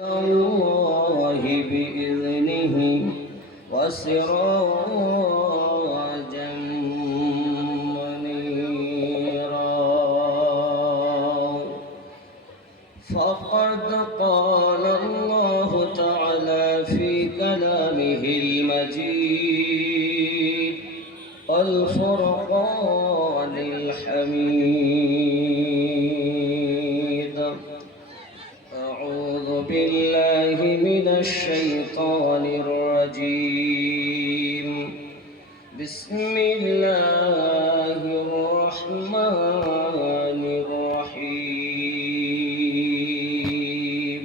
الله بإذنه وسراجا منيرا فقد قال الله تعالى في كلامه المجيد الفرقان الحميد أعوذ بالله من الشيطان الرجيم بسم الله الرحمن الرحيم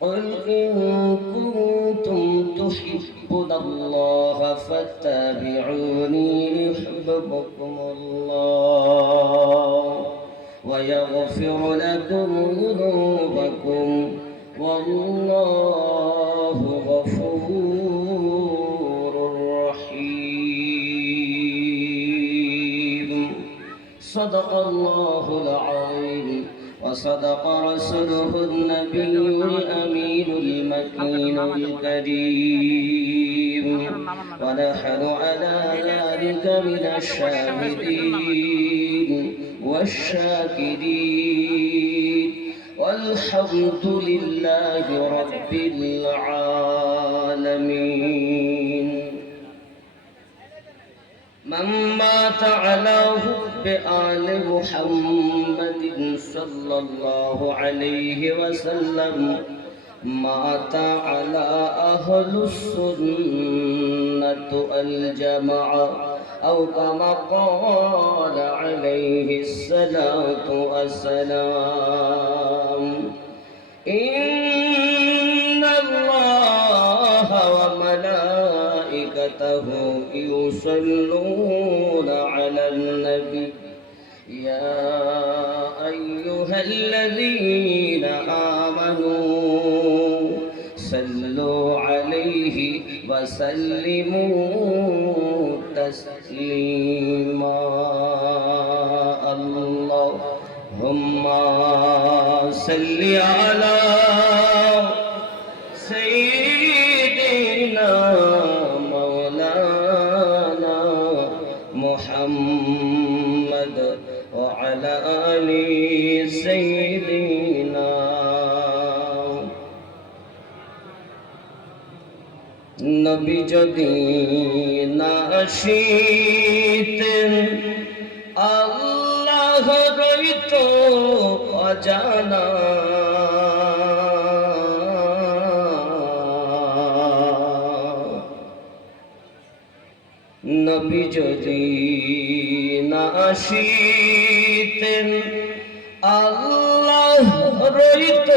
قل إن كنتم تحبون الله فاتبعوني يحببكم الله ويغفر لكم ذنوبكم والله غفور رحيم صدق الله العظيم وصدق رسوله النبي الأمين المكين الكريم ونحن على ذلك من الشاهدين والشاكرين والحمد لله رب العالمين من مات على حب آل محمد صلى الله عليه وسلم مات على أهل السنة الجماعة أو كما قال عليه الصلاة والسلام إن الله وملائكته يصلون على النبي يا أيها الذين آمنوا صلوا عليه وسلموا تسليما اللهم صل على سيدنا مولانا محمد وعلى آل سيدنا নবী যদি না আসিতেন আল্লাহ রইত অজানা নবী যদি না আসিতেন আল্লাহ রইত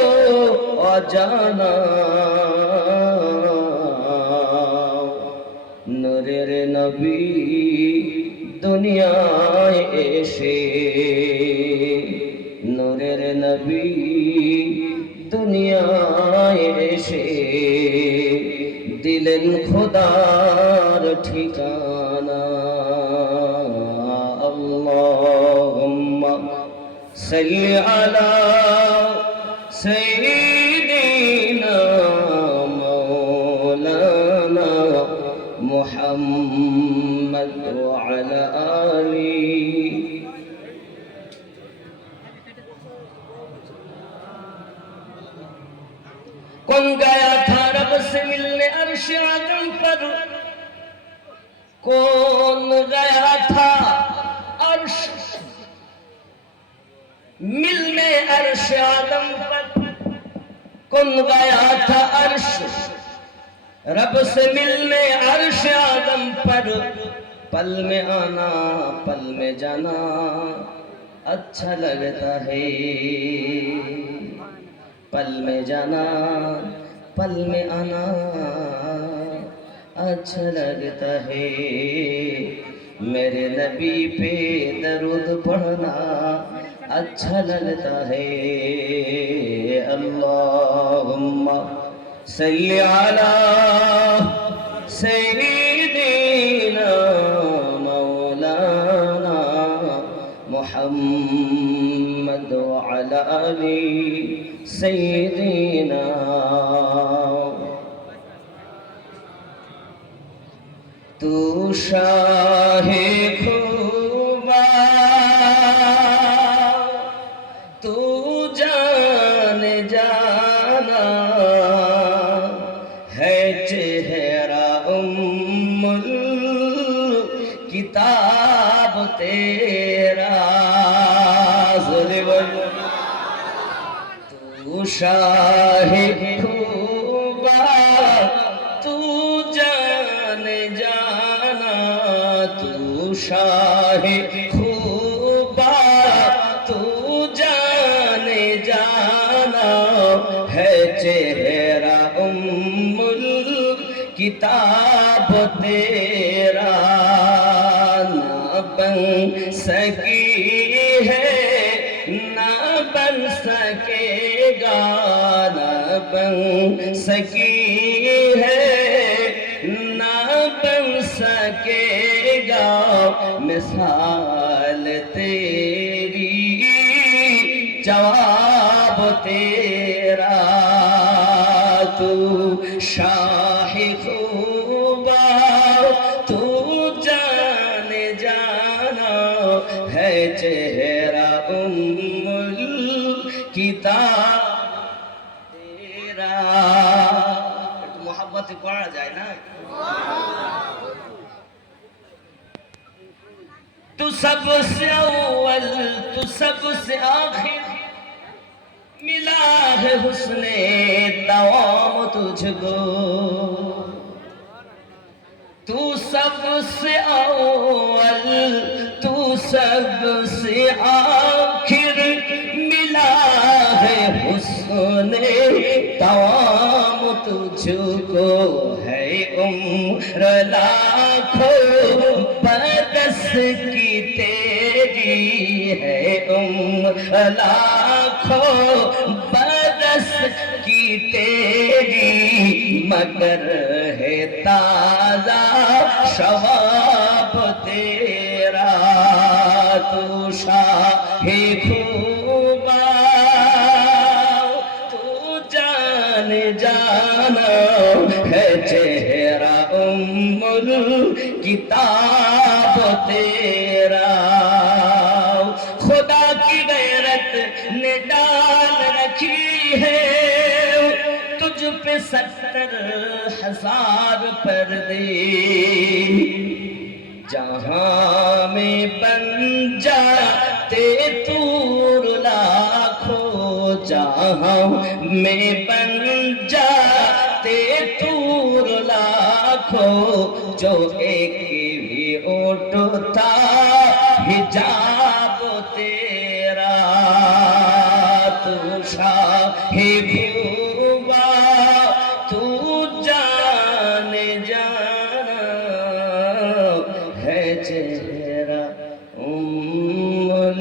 অজানা নূরের নবী দুনিয়ায় এসে নূরের নবী দুনিয়ায় এসে দিলেন খোদার ঠিকানা আল্লাহুম্মা সাল্লি আলা সাইয়্যিদিনা মাওলানা محمد وعلى آله कौन गया था रब से मिलने अर्श आदम पर कौन गया था अर्श मिलने अर्श आदम पर कौन गया था अर्श रब से मिलने अर्श आदम पर पल में आना पल में जाना अच्छा लगता है पल में जाना पल में आना अच्छा लगता है मेरे नबी पे दरूद पढ़ना अच्छा लगता है अल्लाहुम्मा सल्ली अला सय्यिदिना मौलाना मुहम्मद व अला आलिहि सैयदना तू शाहे खूबा तू जान जाना है चेहरा उम्मुल किताब तेरा तू शाहे खूबा तू जान जाना तू शाहे खूबा तू जान जाना है चेहरा उम्मुल किताब तेरा ना बन सकी है ना बन सकेगा ना बन सकी है ना बन सकेगा मिसाल तेरी जवाब तेरा तू शाहे खूबा तू जान जाना है चेहरा उम्मुल किताब तेरा একটু মোহাব্বতে পড়া যায় না तू सबसे अव्वल तू सबसे आखिर मिला है हुस्ने तवाम तुझको तू सबसे अव्वल तू सबसे आखिर मिला है हुस्ने तवाम तुझको है उम्र लाखों बरस की तेरी है उम्र लाखों बरस की तेरी मगर है ताजा शवाब तेरा तू शाहे खूबा तू जान जाना है चेहरा उम्मुल किताब तेरा खुदा की गैरत ने डाल रखी है तुझ पे 70,000 पर्दे जहां में बन जाते तूर लाखों जहां में बन जाते तूर लाखों जो एक भी उठता हिजाब तेरा तू शाहे खूबा तू जान जाना है चेहरा उम्मुल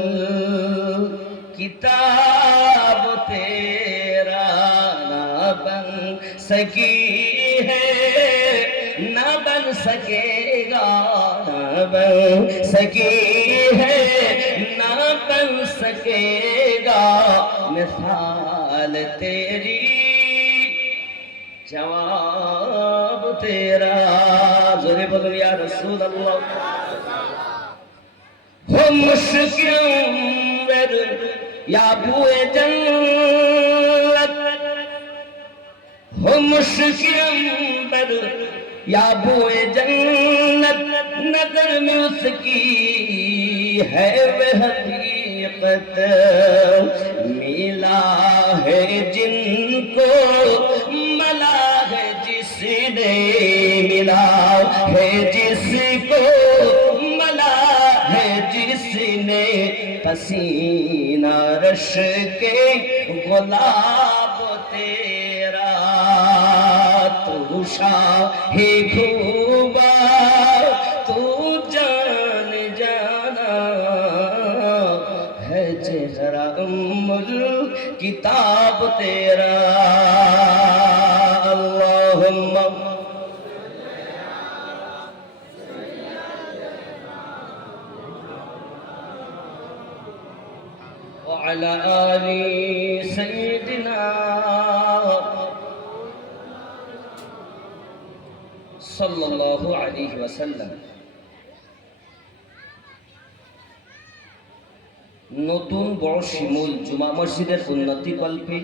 किताब तेरा ना बन सकी है ना बन सकेगा ना बन सकी है ना बन सकेगा मिसाल तेरी जवाब तेरा जोरे बोलो या रसूल अल्लाह हो मुश्किल या बुए जन्नत हो मुश्किल या बुए जन्नत नजर में उसकी है वह हकीकत मिला है जिनको मला है जिसने मिला है जिसको मला है जिसने पसीना रश के गुलाब तेरा तू शाहे खूबा तू जान जाना है चेहरा उम्मुल किताब तेरा अल्लाहुम्मा वअला आलि सय्यिदिना সাল্লাল্লাহু আলাইহি ওয়াসাল্লাম নতুন বড় শিমুল জুমা মসজিদের উন্নতি কল্পে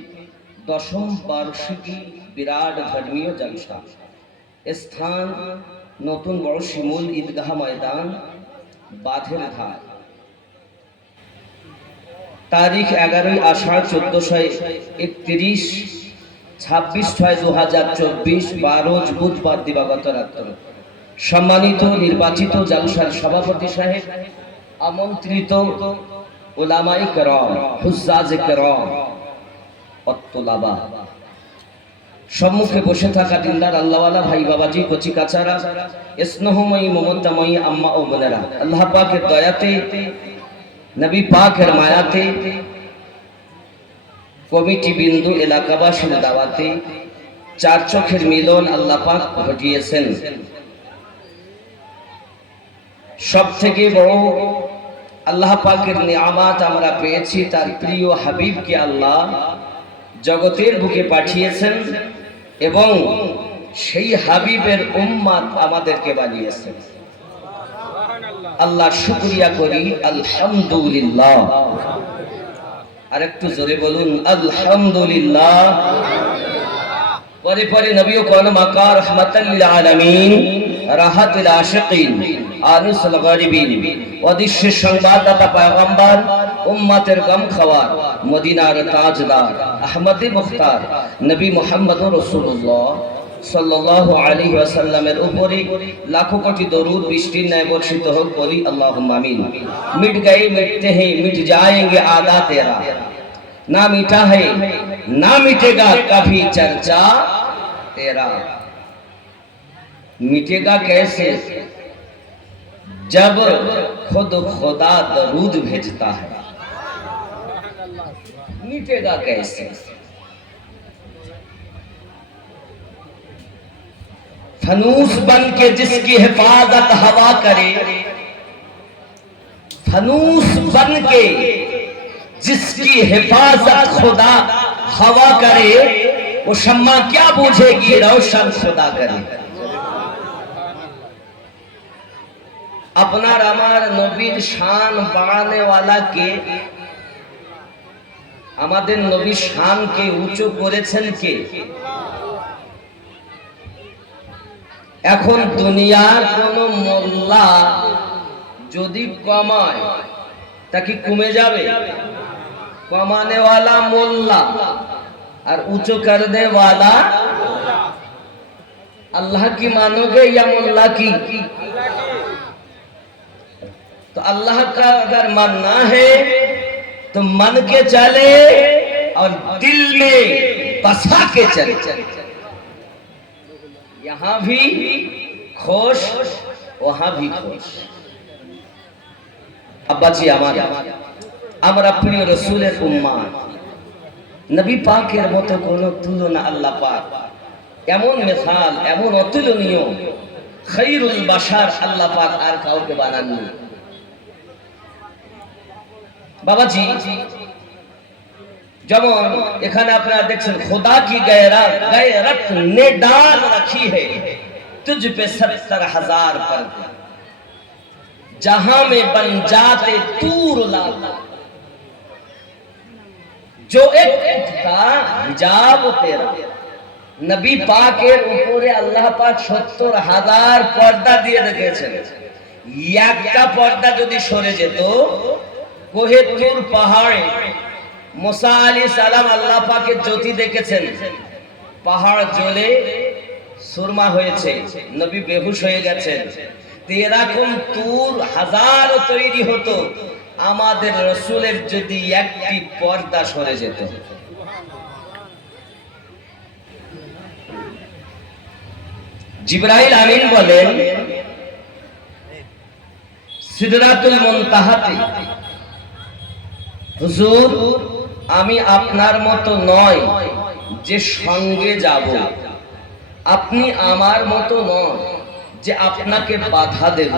10ম বার্ষিকী বিরাট ধর্মীয় জলসা। স্থান নতুন বড় শিমুল ঈদগাহ ময়দান, বাঁধের ধার। তারিখ 11 আষাঢ় 1431, 26/6/2024, 12 বুধবার দিবাগত রাত্র। সম্মানিত নির্বাচিত জালসার সভাপতি সাহেব, আমন্ত্রিত উলামায়ে কেরাম, হুজ্জাজে কেরাম, অত্তলাবা, সম্মুখে বসে থাকা দিনদার আল্লাহওয়ালা ভাই বাবাজি, কচি কাচারা, স্নেহময়ী মমতাময়ী আম্মা ও বোনেরা, আল্লাহ পাকের দয়াতে, নবী পাকের মায়াতে, কমিটি বিন্দু এলাকাবাসীর দাওয়াতে চার চোখের মিলন আল্লাহ পাক ঘটিয়েছেন। সব থেকে বড় আল্লাহ পাকের নিয়ামত আমরা পেয়েছি, তার প্রিয় হাবিবকে আল্লাহ জগতের বুকে পাঠিয়েছেন এবং সেই হাবিবের উম্মত আমাদেরকে বানিয়েছেন। আল্লাহ শুকরিয়া করি, আলহামদুলিল্লাহ। আর একটু জোরে বলুন আলহামদুলিল্লাহ। পরে পরে নবীও কোন মাকার রাহমাতাল লিল আলামিন, রাহাতুল আশিকিন, আনিসুল গারিবিন, অদৃশ্যের সংবাদদাতা পয়গম্বর, উম্মতের গম খাওয়ার, মদিনার তাজদার, আহমদে মুখতার নবী মুহাম্মদুর রাসূলুল্লাহ সাল্লাল্লাহু আলাইহি ওয়াসাল্লামের উপরে লাখো কোটি দরুদ বৃষ্টির ন্যায় বর্ষিত হোক, বলি আল্লাহুম্মা আমিন। मिट गए मिटते हैं मिट जाएंगे आदा तेरा, ना मिटा है ना मिटेगा कभी चर्चा तेरा। मिटेगा कैसे जब खुद खुदा दरूद भेजता है, मिटेगा कैसे। फनूस बन के जिसकी हिफाजत हवा करे, फनूस बन के जिसकी हिफाजत खुदा हवा करे, वो शम्मा क्या बूझेगी रोशन खुदा करे। আপনার আমার নবীর শান বাড়ানে ওয়ালা কে? আমাদের নবীর শানকে উঁচু করেছেন কে? এখন দুনিয়ার কোন মোল্লা যদি কমায় তা কি কমে যাবে? কমানে वाला মোল্লা আর উঁচু করনে वाला अल्लाह की मानोगे या मोल्ला की? तो अल्लाह का अगर मानना है तो मन के चले और दिल में बसा के चले। यहाँ भी खुश वहां भी खुश। আব্বাজি আমার, আমরা প্রিয় রাসূলের উম্মত, নবী পাকের মতো কোন তুলনা আল্লাহ পাক, এমন মিসাল, এমন অতুলনীয় খায়রুল বাশার আল্লাহ পাক আর কাউকে বানাননি। বাবাজি, যেমন এখানে আপনারা দেখছেন खुदा की गैरत ने डाल रखी है तुझ पे 70,000 पर्दे, जहां में बन जाते तूर लाला, जो एक था हिजाब तेरा। नबी पाकेর উপরে আল্লাহ পাক 70,000 পর্দা দিয়ে রেখেছেন। একটা পর্দা যদি সরে যেত, কোহে তুর পাহাড়ে মুসা আলাইহিস সালাম আল্লাহ পাকের জ্যোতি দেখেছেন, পাহাড় জ্বলে সুরমা হয়েছে, নবী বেহুশ হয়ে গেছেন। এরকম তুর হাজার তৈরি হতো, আমাদের রাসূলের যদি একটি পর্দা সরে যেত। জিবরাইল আমিন বলেন, সিদরাতুল মুনতাহাতে, হুজুর আমি আপনার মতো নয় যে সঙ্গে যাব, আপনি আমার মতো নয় যে আপনাকে বাধা দেব।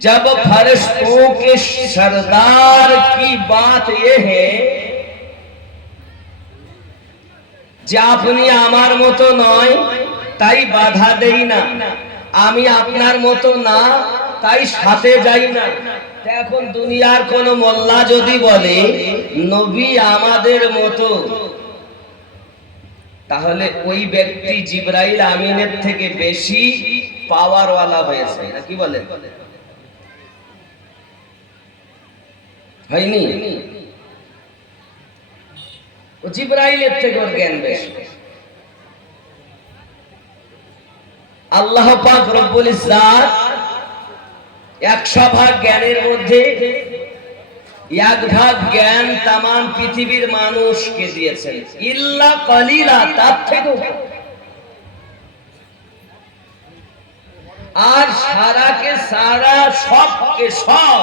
जब फरिश्तों के सरदार की बात ये है যে আপনি আমার মতো নয়, তাই বাধা দেই না, আমি আপনার মতো না তাই সাথে যাই না। এখন দুনিয়ার কোন মোল্লা যদি বলে নবী আমাদের মতো, তাহলে ওই ব্যক্তি জিবরাইল আমিনের থেকে বেশি পাওয়ারওয়ালা হয়েছে, না কি বলেন? হয়নি? ও জিবরাইলের থেকে ওর জ্ঞান বেশি। আল্লাহ পাক রব্বুল ইজ্জাত 100 ভাগ জ্ঞানের মধ্যে 1 ভাগ জ্ঞান তামাম পৃথিবীর মানুষকে দিয়েছেন, ইল্লা কলিলা, তার থেকেও। আর সারাকে সারা, সবকে সব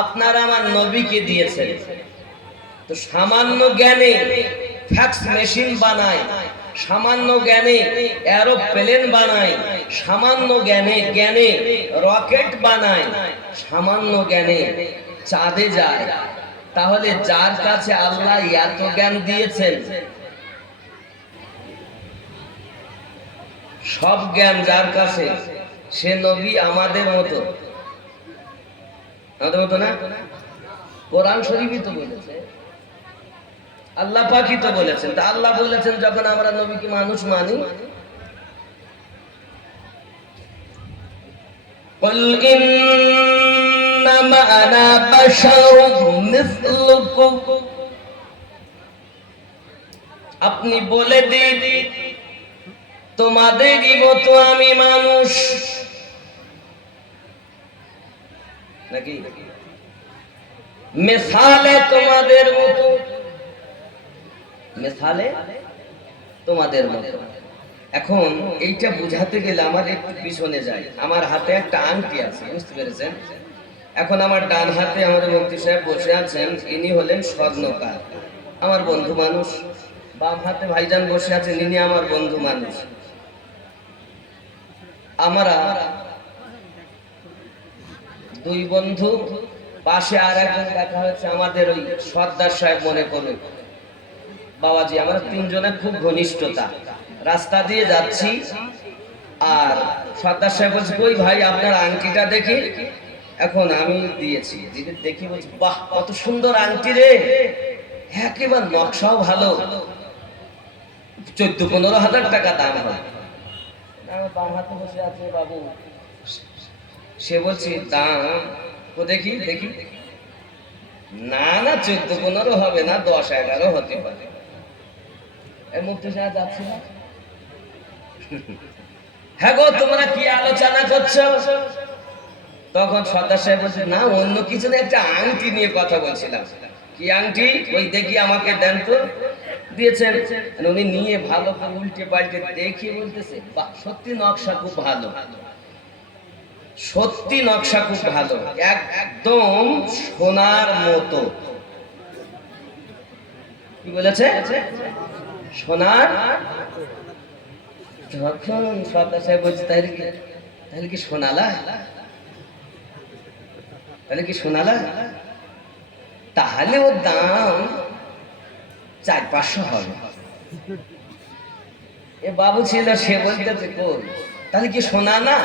আপনার আমার নবীকে দিয়েছেন। তো সামান্য জ্ঞানে ফ্যাক্স মেশিন বানায়, সামান্য জ্ঞানে এরোপ্লেন বানায়, সামান্য জ্ঞানে রকেট বানায়, সামান্য জ্ঞানে চাঁদে যায়। তাহলে যার কাছে আল্লাহ এত জ্ঞান দিয়েছেন, সব জ্ঞান যার কাছে, সে নবী আমাদের মতো, আমাদের মতো না? কোরআন শরীফই তো বলেছে, আল্লাহ পাকই তো বলেছেন। তা আল্লাহ বলেছেন যখন আমরা নবীকে মানুষ মানি, কুল ইন্নামা আনা বাশারুম মিসলুকুম, আপনি বলে দিন তোমাদেরই মতো আমি মানুষ, নাকি মিসালে তোমাদের মতো, মিসালে তোমাদের মতো। এখন এইটা বুঝাতে গেলে আমার একটু পিছনে যাই। আমার হাতে একটা আংটি আছে, বুঝতে পেরেছেন? এখন আমার ডান হাতে আমাদের মুফতি সাহেব বসে আছেন, ইনি হলেন স্বর্ণকার, আমার বন্ধু মানুষ। বাম হাতে ভাইজান বসে আছেন, ইনি আমার বন্ধু মানুষ। আমরা দুই বন্ধু, পাশে আর একজন দেখা হচ্ছে আমাদের ওই সর্দার সাহেব, মনে করুন বাবাজি, আমরা তিনজনে খুব ঘনিষ্ঠতা। রাস্তা দিয়ে যাচ্ছি, আর সর্দার সাহেব বলছে, কই ভাই আপনার আংটিটা দেখি। এখন আমি দিয়েছি, দেখি বলছি, বাহ কত সুন্দর আংটি রে, একেবারে নকশাও ভালো, 14-15 হাজার টাকা দাম হয়। আমার বাম হাতে বসে আছে বাবু, সে বলছি দাম তো দেখি দেখি, না না 14-15 হবে না, 10-11 হতে পারে। মুফতি সাহেব যাচ্ছে না, হ্যাঁ গো তোমরা কি আলোচনা করছো? তখন সর্দার সাহেব বলছে, না অন্য কিছু না, একটা আংটি নিয়ে কথা বলছিলাম। কি আংটি? ওই দেখি আমাকে দেন তো। দিয়েছেন, উনি নিয়ে ভালো করে উল্টে পাল্টে দেখিয়ে বলতেছে, বাহ সত্যি নকশা খুব ভালো, সত্যি নকশা খুব ভালো, একদম সোনার মতো। কি বলেছে? সোনার। যখন সর্দার সাহেব বলছে, তাহলে কি সোনালা, তাহলে কি সোনালা, তাহলে ওর দাম 400-500 হবে। এ বাবু ছিল, সে বলতেছে কোন, তাহলে কি সোনা না,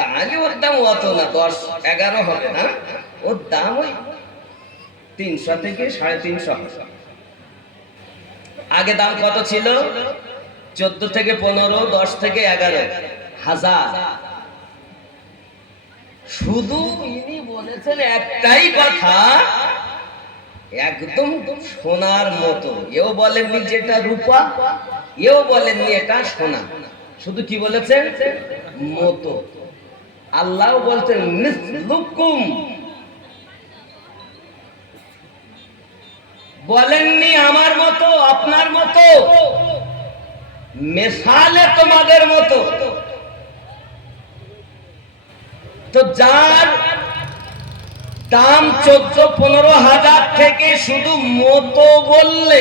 তাহলে ওর দাম অত না, 10-11 হবে না, ওর দাম ওই 300 থেকে 350। আগে দাম কত ছিল? 14 থেকে 15, 10 থেকে 11 হাজার। শুধু ইনি বলেছেন একটাই কথা, একদম সোনার মতো। এও বলেননি যেটা রূপা, এও বলেননি এটা সোনা, শুধু কি বলেছেন? মতো। আল্লাহ বলছেন মিসলুকুম, বলেননি আমার মতো, আপনার মতো, মেসালে তোমাদের মতো। তো যার দাম 14-15 হাজার থেকে শুধু মতো বললে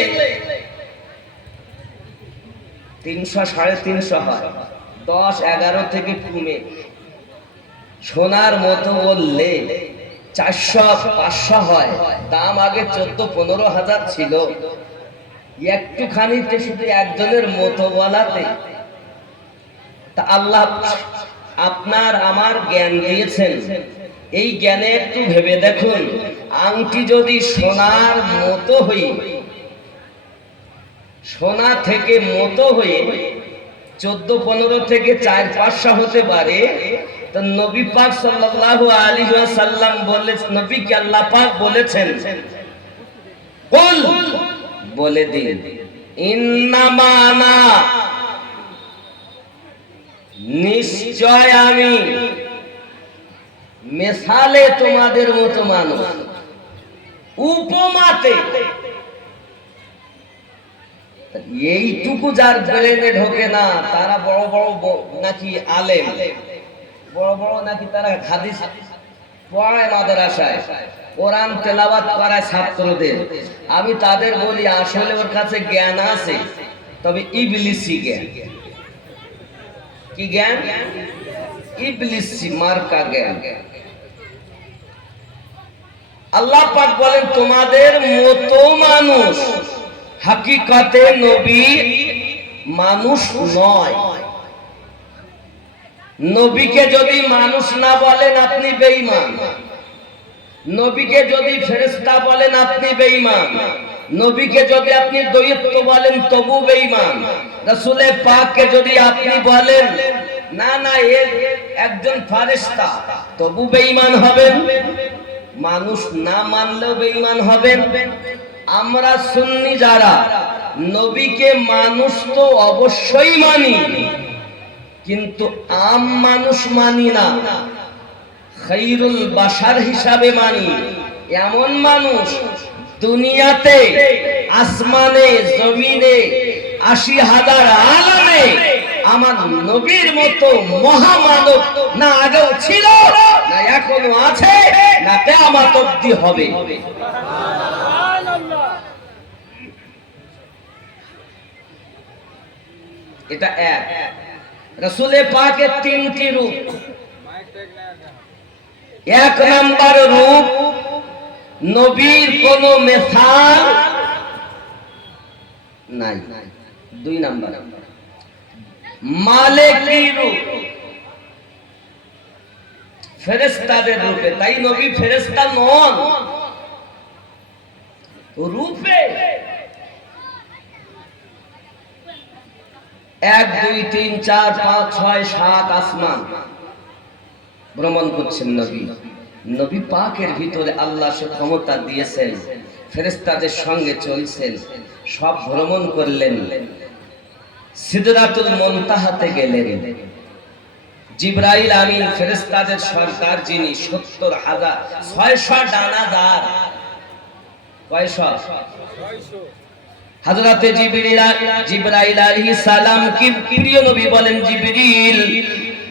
300-350 হয়, 10-11 থেকে কমে। সোনার মতো বললে 400-500 হয়, দাম আগে 14-15 হাজার ছিল। একটুখানিতে শুধু একজনের মতো বলাতে তা আল্লাহ আপনার আমার জ্ঞান দিয়েছেন, এই জ্ঞানে একটু ভেবে দেখুন, আংটি যদি সোনার মতো হয়ে, সোনা থেকে মতো হয়ে 14-15 থেকে 4-500 হতে পারে, তো নবী পাক সাল্লাল্লাহু আলাইহি ওয়াসাল্লাম বলেছেন, নবী কে আল্লাহ পাক বলেছেন, বল বলে দিন, ইন্নামা আনা, নিশ্চয় আমি মেসালে তোমাদের মতো মানুষ, উপমাতে। এইটুকু যার ব্রেনে ঢোকে না, তারা বড় বড় নাকি আলেম, বড় বড় নাকি তারা হাদিস পড়ায় মাদ্রাসায়, কোরআন তেলাওয়াত করায় ছাত্রদের। আমি তাদের বলি আসলে ওর কাছে জ্ঞান আছে, তবে ইবলিসি জ্ঞান। কি জ্ঞান? ইবলিসি মার্কা জ্ঞান। আল্লাহ পাক বলেন তোমাদের মতো মানুষ, হাকিকতে নবী মানুষ নয়। নবীকে যদি মানুষ না বলেন আপনি বেঈমান, নবীকে যদি ফেরেশতা বলেন আপনি বেঈমান, নবীকে যদি আপনি দৈত্য বলেন তবু বেঈমান, রাসূলে পাককে যদি আপনি বলেন না না এ একজন ফেরেশতা তবু বেঈমান হবেন, মানুষ না মানলেও বেঈমান হবেন। আমরা সুন্নি যারা, নবীকে মানুষ তো অবশ্যই মানি, কিন্তু আম মানুষ মানি না, খায়রুল বাশার হিসাবে মানি। এমন মানুষ দুনিয়াতে, আসমানে, জমিনে, 80,000 আলামে আমার নবীর মতো মহামানব না আগেও ছিল, না এখনো আছে, না কিয়ামত অবধি হবে। এটা এক। রাসূলে পাকের 3টি রূপ। এক নাম্বার রূপ, নবীর কোন মিসাল নাই। 2 নাম্বার মালিকি রূপ, ফেরেশতাদের রূপে। তাই নবী ফেরেশতা নন, রূপে। 1 2 3 4 5 6 7 আসমান ভ্রমণ করছেন নবী। নবী পাকের ভিতরে আল্লাহ সে ক্ষমতা দিয়েছেন, ফেরেশতাদের সঙ্গে চলছেন, সব ভ্রমণ করলেন। সিদরাতুল মুনতাহাতে গেলেন। জিবরাইল আমিন ফেরেশতাদের সরদার, যিনি 70,600 ডানাদার। কয়শো? হযরতে জিবরাইল আলাইহিস সালাম কি প্রিয় নবী বলেন, জিবরিল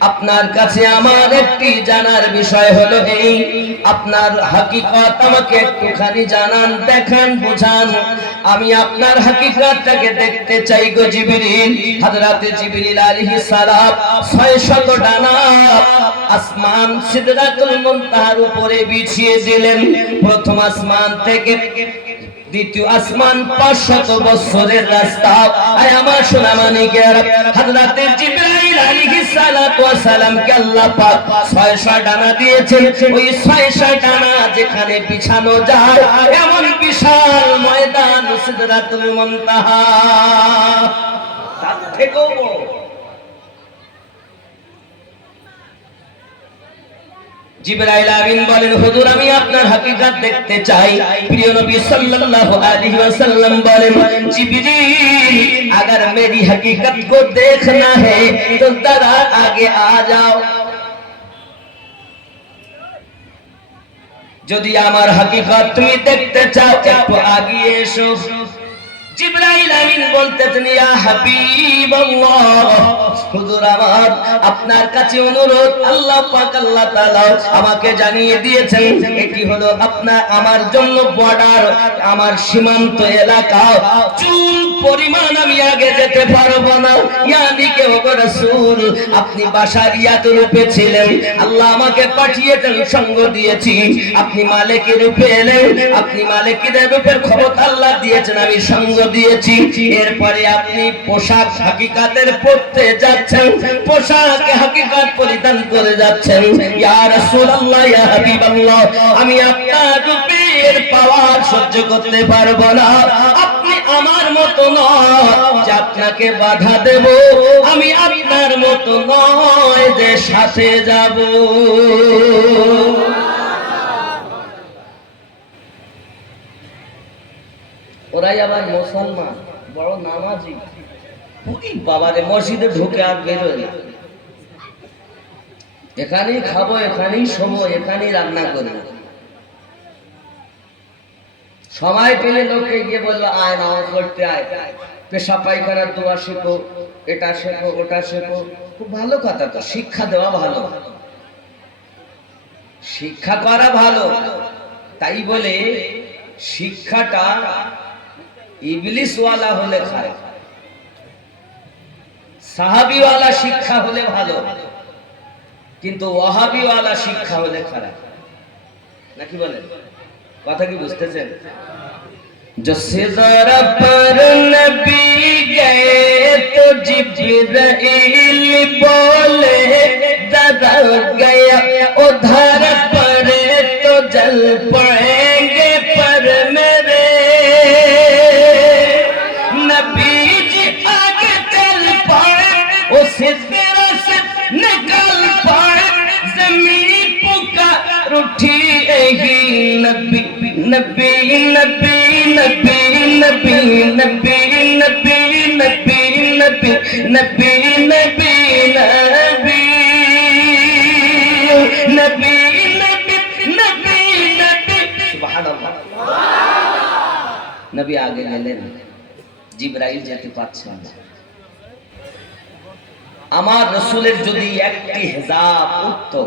আপনার কাছে আমার একটি জানার বিষয় হলো এই, আপনার হাকিকত আমাকে একটুখানি জানান, দেখান, বুঝান, আমি আপনার হাকিকতটাকে দেখতে চাই গো জিবরিল। হযরতে জিবরিল আলাইহিস সালাম 600 ডানা আসমান সিদরাতুল মুনতাহার উপরে বিছিয়ে দিলেন। প্রথম আসমান থেকে দ্বিতীয় আসমান 500 বছরের রাস্তা। আয় আমার সোনা মানিকেরা, হযরতে জিবরাইল আলাইহিস সালাতু ওয়াস সালামকে আল্লাহ পাক 600 ডানা দিয়েছেন। ওই 600 ডানা যেখানে বিছানো যায় এমন বিশাল ময়দান সিদরাতুল মুনতাহা, তার থেকেও বড়। জিবরাইল আমিন বলেন, হুজুর আমি আপনার হাকিকত দেখতে চাই। প্রিয় নবী সাল্লাল্লাহু আলাইহি ওয়াসাল্লাম বলেন, জিবরিল अगर मेरी हकीकत को देखना है तो जरा आगे आ जाओ। যদি আমার হাকিকত তুমি দেখতে চাও একটু আগিয়ে এসো। জিবরাইল আমিন বলতেছেন, ইয়া হাবিবাল্লাহ, হুজুর আমার আপনার কাছে অনুরোধ, আল্লাহ পাক আল্লাহ তাআলা আমাকে জানিয়ে দিয়েছেন এটি হলো আমার জন্য বর্ডার, আমার সীমান্ত এলাকা। চুল পরিমাণ আমি আগে যেতে পারবো না। ইয়ানি কে ওগো রাসূল, আপনি বাশারিয়াত রূপে ছিলেন, আল্লাহ আমাকে পাঠিয়েছেন, সঙ্গ দিয়েছি। আপনি মালিকের রূপে এলেন, আপনি মালিকের রূপের ক্ষমতা আল্লাহ দিয়েছেন, আমি সঙ্গ দিয়েছি। এরপরে আপনি পোশাক হাকিকাতের পড়তে যাচ্ছেন, পোশাক হাকিকাত পরিধান করে যাচ্ছেন। ইয়া রাসূলুল্লাহ, ইয়া হাবিবাল্লাহ, আমি আপনার রূপের পাওয়ার সহ্য করতে পারবো না। আপনি আমার মতো নয় যে আপনাকে বাধা দেব, আমি আপনার মতো নয় যে সাথে যাব। ওরাই আবার মুসলমান, বড় নামাজি। বাবারে মসজিদে ঢুকে আর বেরোয় না, এখানেই খাবো, এখানেই শোবো, এখানেই রান্না করবো। সময় পেলে লোকে গিয়ে বললো আয় নামাজ পড়তে আয়, পেশা পায়খানার দোয়া শেখো, এটা শেখো, ওটা শেখো। খুব ভালো কথা, তো শিক্ষা দেওয়া ভালো, শিক্ষা করা ভালো। তাই বলে শিক্ষাটা ইবলিসওয়ালা হলে খারাপ, সাহাবিওয়ালা শিক্ষা হলে ভালো, কিন্তু ওয়াহাবিওয়ালা শিক্ষা হলে খারাপ। নাকি বলেন? কথা কি বুঝতেছেন? जो सिज़रा पर नबी गए तो जिब्राइल बोले जरा गया, उधर पर तो जल पड़ेंगे पर मेरे नबी जी आगे चल पड़े, वो सिज़रा से निकल पड़े, ज़मीन पुकार उठी ही नबी नबी नबी नबी नबी नबी नबी नबी नबी नबी नबी नबी नबी नबी नबी नबी। सुबहानाल्लाह। नबी आगे গেলেন, জিবরাইল যেতে পারছেন না। আমার রাসূলের যদি একটি হিজাব উঠতো,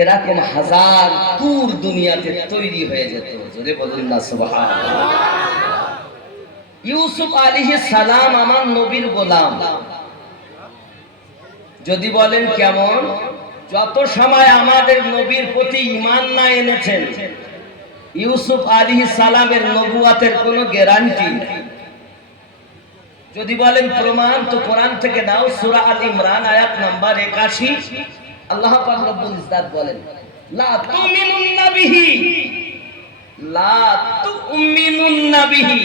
এরকম হাজার দূর দুনিয়াতে তৈরি হয়ে যেত। জোরে বলুন না সুবহানাল্লাহ। ইউসুফ আলাইহিস সালাম আমার নবীর গোলাম। যদি বলেন কেমন, যত সময় আমাদের নবীর প্রতি ঈমান না এনেছেন, ইউসুফ আলাইহিস সালামের নবুয়াতের কোনো গ্যারান্টি। যদি বলেন প্রমাণ, তো কোরআন থেকে দাও, সূরা আল ইমরান আয়াত নাম্বার 81। আল্লাহ পাক রব্বুল ইজ্জত বলেন, লা তুমিনুন্না বিহি, লা তুমিনুন্না বিহি।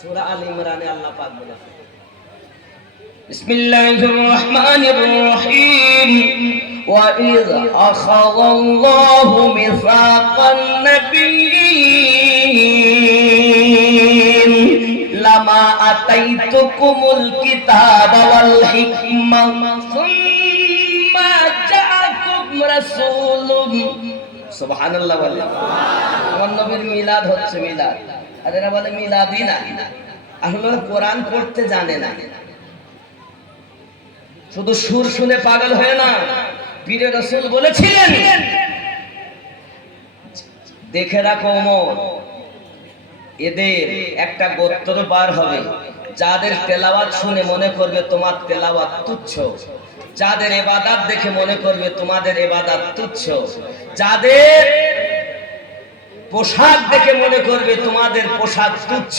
সূরা আল ইমরানে আল্লাহ পাক বলেন, বিসমিল্লাহির রহমানির রহিম, ওয়া ইয আখাযাল্লাহু মিসাকান নাবিয়্যিন লামা আতাইতুকুমুল কিতাবা ওয়াল হিকমা সুম্মা জাআকুম রাসূলুম। সুবহানাল্লাহ বলে। আমার নবীর মিলাদ হচ্ছে, মিলাদ। আর এরা বলে মিলাদই না, আসলে কোরআন পড়তে জানে না, শুধু সুর শুনে পাগল হয় না। পীর রাসূল বলেছিলেন, দেখে রাখো ওমর, এদের একটা গোত্র বার হবে, যাদের তেলাওয়াত শুনে মনে করবে তোমার তেলাওয়াত তুচ্ছ, যাদের ইবাদত দেখে মনে করবে তোমাদের ইবাদত তুচ্ছ, যাদের পোশাক দেখে মনে করবে তোমাদের পোশাক তুচ্ছ।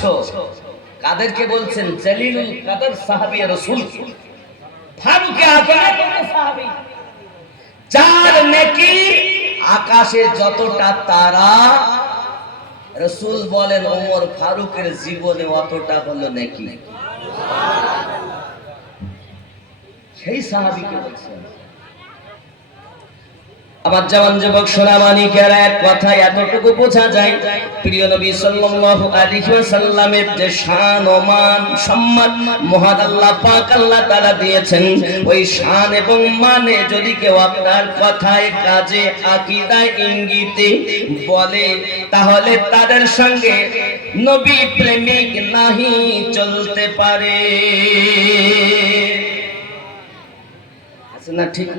কাদেরকে বলছেন? জলিলুল কদর সাহাবী রাসূল ফারুক আযম সাহাবী, যার নেকি আকাশে যতটা তারা। রাসূল বলেন ওমর ফারুকের জীবনে অতটা হলো নেকি। সেই সাহাবীকে বলছেন। আমার জওয়ান যুবক সোনামানিকেরা, এক কথায় এতটুকু বোঝা যায়, প্রিয় নবী সাল্লাল্লাহু আলাইহি ওয়াসাল্লামের যে শান ও মান সম্মান মহান আল্লাহ পাক আল্লাহ তাআলা দিয়েছেন, ওই শান এবং মানে যদি কেউ আপনার কথায়, কাজে, আকীদায়, ইঙ্গিতে বলে, তাহলে তাদের সঙ্গে নবী প্রেমিক নাহি চলতে পারে। আছে না? ঠিক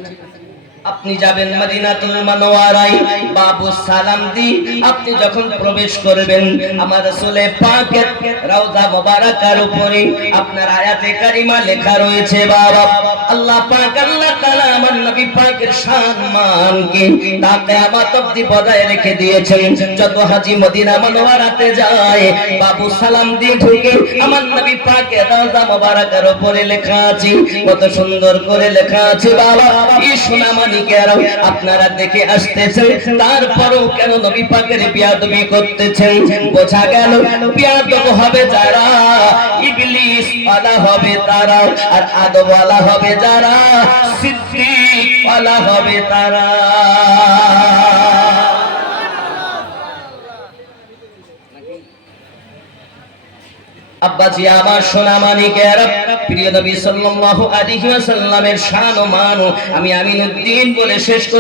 আপনি যাবেন মদিনাতুল মুনাওয়ারায়, বাবু সালাম দি আপনি যখন প্রবেশ করবেন, আমার রাসূলে পাকের রওজা মোবারকার উপরে আপনার আয়াতে কারিমা লেখা রয়েছে। বাবা আল্লাহ পাক আল্লাহ তাআলা আমার নবী পাকের সম্মানকে তা কিয়ামত অবধি বজায় রেখে দিয়েছেন। যত হাজী মদিনা মুনাওয়ারাতে যায়, বাবু সালাম দিয়ে ঢুকে আমার নবী পাকের রওজা মোবারকার উপরে লেখা আছে, কত সুন্দর করে লেখা আছে। বাবা এই সোনামানিকেরা আপনারা দেখে আসতেছেন, তারপরও কেন নবী পাকের বিয়াদবি করতেছেন? বোঝা গেল বিয়াদব হবে যারা, ইবলিস ওয়ালা হবে তারা, আর আদব ওয়ালা হবে যারা, সিদ্দিক ওয়ালা হবে তারা। আব্বাজি আমার সোনামানিকেরা, প্রিয় নবী সাল্লাল্লাহু আলাইহি ওয়াসাল্লামের শান ও মান আমি আমিনুদ্দিন বলে শেষ করি।